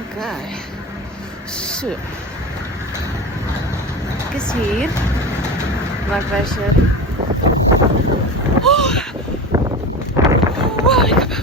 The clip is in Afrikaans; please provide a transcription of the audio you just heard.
Oké. Zo. Kijk eens hier. Maak wij ze. Oh. Wow, ik heb